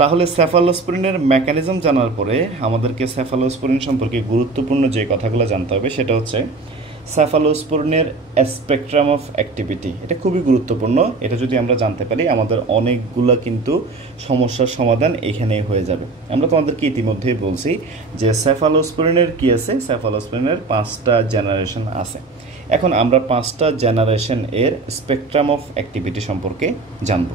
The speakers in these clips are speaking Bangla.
তাহলে সেফালোস্পোরিনের মেকানিজম জানার পরে আমাদেরকে সেফালোস্পোরিন সম্পর্কে গুরুত্বপূর্ণ যে কথাগুলো জানতে হবে সেটা হচ্ছে সেফালোস্পোরিনের স্পেকট্রাম অফ অ্যাক্টিভিটি। এটা খুবই গুরুত্বপূর্ণ। এটা যদি আমরা জানতে পারি আমাদের অনেকগুলো কিন্তু সমস্যার সমাধান এখানেই হয়ে যাবে। আমরা তোমাদেরকে ইতিমধ্যেই বলছি যে সেফালোস্পোরিনের কি আছে, সেফালোস্পোরিনের 5টা জেনারেশন আছে। এখন আমরা 5টা জেনারেশন এর স্পেকট্রাম অফ অ্যাক্টিভিটি সম্পর্কে জানব।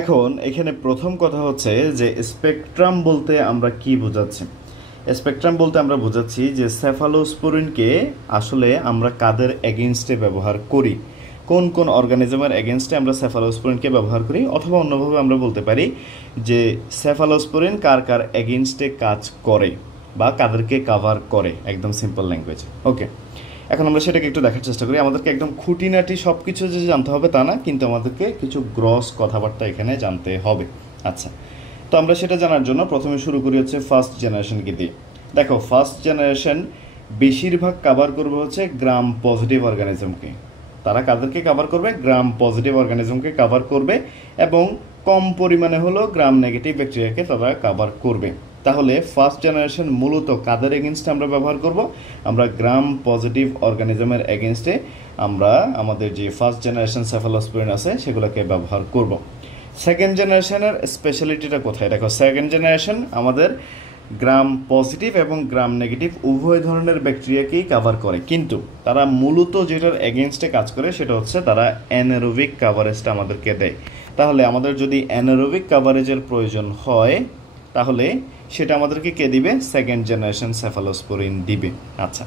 এখন এখানে প্রথম কথা হচ্ছে যে স্পেকট্রাম বলতে আমরা কি বোঝাচ্ছি। স্পেকট্রাম বলতে আমরা বোঝাচ্ছি যে সেফালোস্পোরিনকে আসলে আমরা কাদের এগেইনস্টে ব্যবহার করি, কোন কোন অর্গানিজমের এগেইনস্টে আমরা সেফালোস্পোরিনকে ব্যবহার করি, অথবা অন্যভাবে আমরা বলতে পারি যে সেফালোস্পোরিন কার কার এগেইনস্টে কাজ করে বা কাদেরকে কভার করে, একদম সিম্পল ল্যাঙ্গুয়েজে। ওকে, এখন আমরা সেটাকে একটু দেখার চেষ্টা করি। আমাদেরকে একদম খুঁটিনাটি সব কিছু যে জানতে হবে তা না, কিন্তু আমাদেরকে কিছু গ্রস কথাবার্তা এখানে জানতে হবে। আচ্ছা, তো আমরা সেটা জানার জন্য প্রথমে শুরু করি হচ্ছে ফার্স্ট জেনারেশনকে দিয়ে। দেখো, ফার্স্ট জেনারেশন বেশিরভাগ কভার করবে হচ্ছে গ্রাম পজিটিভ অর্গানিজমকে। তারা কাদেরকে কভার করবে? গ্রাম পজিটিভ অর্গানিজমকে কভার করবে, এবং কম পরিমাণে হলো গ্রাম নেগেটিভ ব্যাকটেরিয়াকে তারা কভার করবে। তাহলে ফার্স্ট জেনারেশন মূলত কাদের এগেনস্টে আমরা ব্যবহার করব? আমরা গ্রাম পজিটিভ অর্গানিজমের এগেনস্টে আমরা আমাদের যে ফার্স্ট জেনারেশন সেফালোস্পোরিন আছে সেগুলোকে ব্যবহার করব। সেকেন্ড জেনারেশনের স্পেশালিটিটা কোথায়? দেখো, সেকেন্ড জেনারেশন আমাদের গ্রাম পজিটিভ এবং গ্রাম নেগেটিভ উভয় ধরনের ব্যাকটেরিয়াকেই কভার করে, কিন্তু তারা মূলত যেটার এগেনস্টে কাজ করে সেটা হচ্ছে তারা অ্যানারোবিক কাভারেজটা আমাদেরকে দেয়। তাহলে আমাদের যদি অ্যানারোবিক কাভারেজের প্রয়োজন হয় তাহলে সেটা আমাদেরকে কে দিবে? সেকেন্ড জেনারেশন সেফালোস্পোরিন দিবে। আচ্ছা,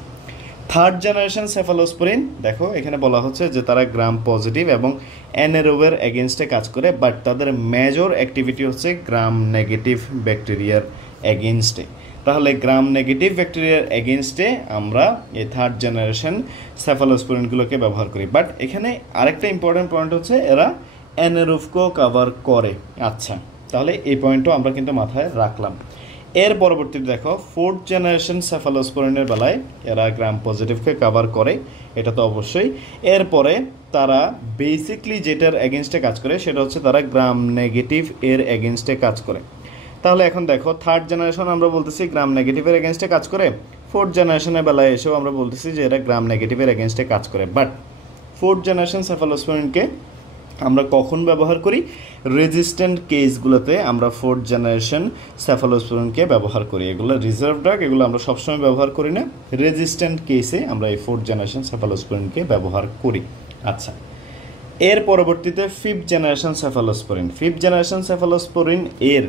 থার্ড জেনারেশন সেফালোস্পোরিন, দেখো এখানে বলা হচ্ছে যে তারা গ্রাম পজিটিভ এবং অ্যানারোবের এগেনস্টে কাজ করে, বাট তাদের মেজর অ্যাক্টিভিটি হচ্ছে গ্রাম নেগেটিভ ব্যাকটেরিয়ার এগেনস্টে। তাহলে গ্রাম নেগেটিভ ব্যাকটেরিয়ার এগেনস্টে আমরা এই থার্ড জেনারেশন সেফালোস্পোরিনগুলোকে ব্যবহার করি। বাট এখানে আরেকটা ইম্পর্টেন্ট পয়েন্ট হচ্ছে এরা অ্যানারোবকেও কভার করে। আচ্ছা, তাহলে এই পয়েন্টও আমরা কিন্তু মাথায় রাখলাম। এর পরবর্তীতে দেখো, ফোর্থ জেনারেশন সেফালোস্পোরিনের বেলায় এরা গ্রাম পজিটিভকে কভার করে, এটা তো অবশ্যই। এরপরে তারা বেসিকলি যেটার এগেনস্টে কাজ করে সেটা হচ্ছে তারা গ্রাম নেগেটিভ এর এগেনস্টে কাজ করে। তাহলে এখন দেখো, থার্ড জেনারেশন আমরা বলতেছি গ্রাম নেগেটিভের এগেনস্টে কাজ করে, ফোর্থ জেনারেশনের বেলায় এসেও আমরা বলতেছি যে এরা গ্রাম নেগেটিভের এগেনস্টে কাজ করে। বাট ফোর্থ জেনারেশন সেফালোস্পোরিনকে আমরা কখন ব্যবহার করি? রেজিস্ট্যান্ট কেসগুলোতে আমরা ফোর্থ জেনারেশন সেফালোস্পোরিনকে ব্যবহার করি। এগুলো রিজার্ভ ড্রাগ, এগুলো আমরা সবসময় ব্যবহার করি না। রেজিস্ট্যান্ট কেসে আমরা এই ফোর্থ জেনারেশন সেফালোস্পোরিনকে ব্যবহার করি। আচ্ছা, এর পরবর্তীতে fifth generation cephalosporin. Fifth generation cephalosporin এর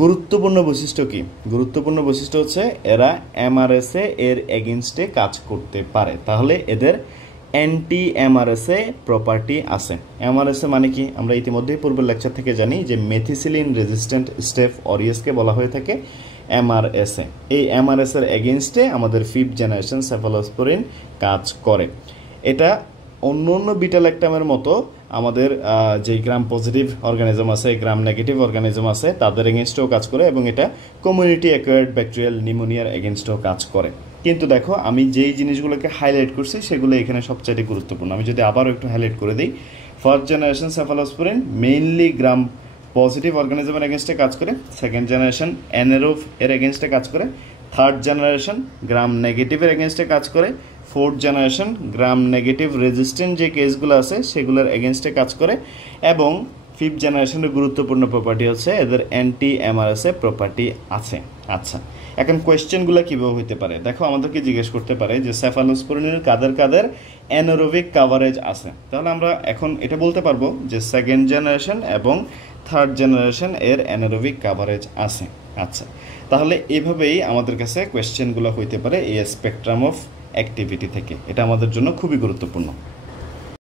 গুরুত্বপূর্ণ বৈশিষ্ট্য কি? গুরুত্বপূর্ণ বৈশিষ্ট্য হচ্ছে এরা এমআরএসএ এর এগেনস্টে কাজ করতে পারে। তাহলে এদের অ্যান্টি এমআরএসএ প্রপার্টি আছে। এমআরএসএ মানে কি? আমরা ইতিমধ্যেই পূর্বের লেকচার থেকে জানি যে মেথিসিলিন রেজিস্ট্যান্ট স্টেফ অরিয়াসকে বলা হয়ে থাকে এমআরএসএ। এই এমআরএসএর এগেনস্টে আমাদের ফিফথ জেনারেশন সেফালোস্পোরিন কাজ করে। এটা অন্য অন্য বিটা ল্যাকটামের মতো আমাদের যে গ্রাম পজিটিভ অর্গানিজম আছে, গ্রাম নেগেটিভ অর্গানিজম আছে, তাদের এগেনস্টেও কাজ করে, এবং এটা কমিউনিটি অ্যাকোয়ার্ড ব্যাকটেরিয়াল নিউমোনিয়ার এগেনস্টেও কাজ করে। কিন্তু দেখো, আমি যেই জিনিসগুলোকে হাইলাইট করছি সেগুলো এখানে সবচাইতে গুরুত্বপূর্ণ। আমি যদি আবারও একটু হাইলাইট করে দিই, first generation cephalosporin mainly gram positive অর্গানিজমের এগেনস্টে কাজ করে, সেকেন্ড জেনারেশন অ্যানারোব এর এগেনস্টে কাজ করে, থার্ড জেনারেশন গ্রাম নেগেটিভের এগেনস্টে কাজ করে, fourth generation gram negative resistant যে কেসগুলো আছে সেগুলোর এগেনস্টে কাজ করে, এবং ফিফথ জেনারেশনের গুরুত্বপূর্ণ প্রপার্টি হচ্ছে এদের অ্যান্টি এমআরএসএ প্রপার্টি আছে। আচ্ছা, এখন কোয়েশ্চেনগুলো কীভাবে হইতে পারে? দেখো, আমাদেরকে জিজ্ঞেস করতে পারে যে সেফালোস্পোরিনের কাদের কাদের অ্যানারোবিক কাভারেজ আছে। তাহলে আমরা এখন এটা বলতে পারবো যে সেকেন্ড জেনারেশন এবং থার্ড জেনারেশন এর অ্যানারোবিক কাভারেজ আছে। আচ্ছা, তাহলে এভাবেই আমাদের কাছে কোয়েশ্চেনগুলো হইতে পারে এই স্পেকট্রাম অফ অ্যাক্টিভিটি থেকে। এটা আমাদের জন্য খুবই গুরুত্বপূর্ণ।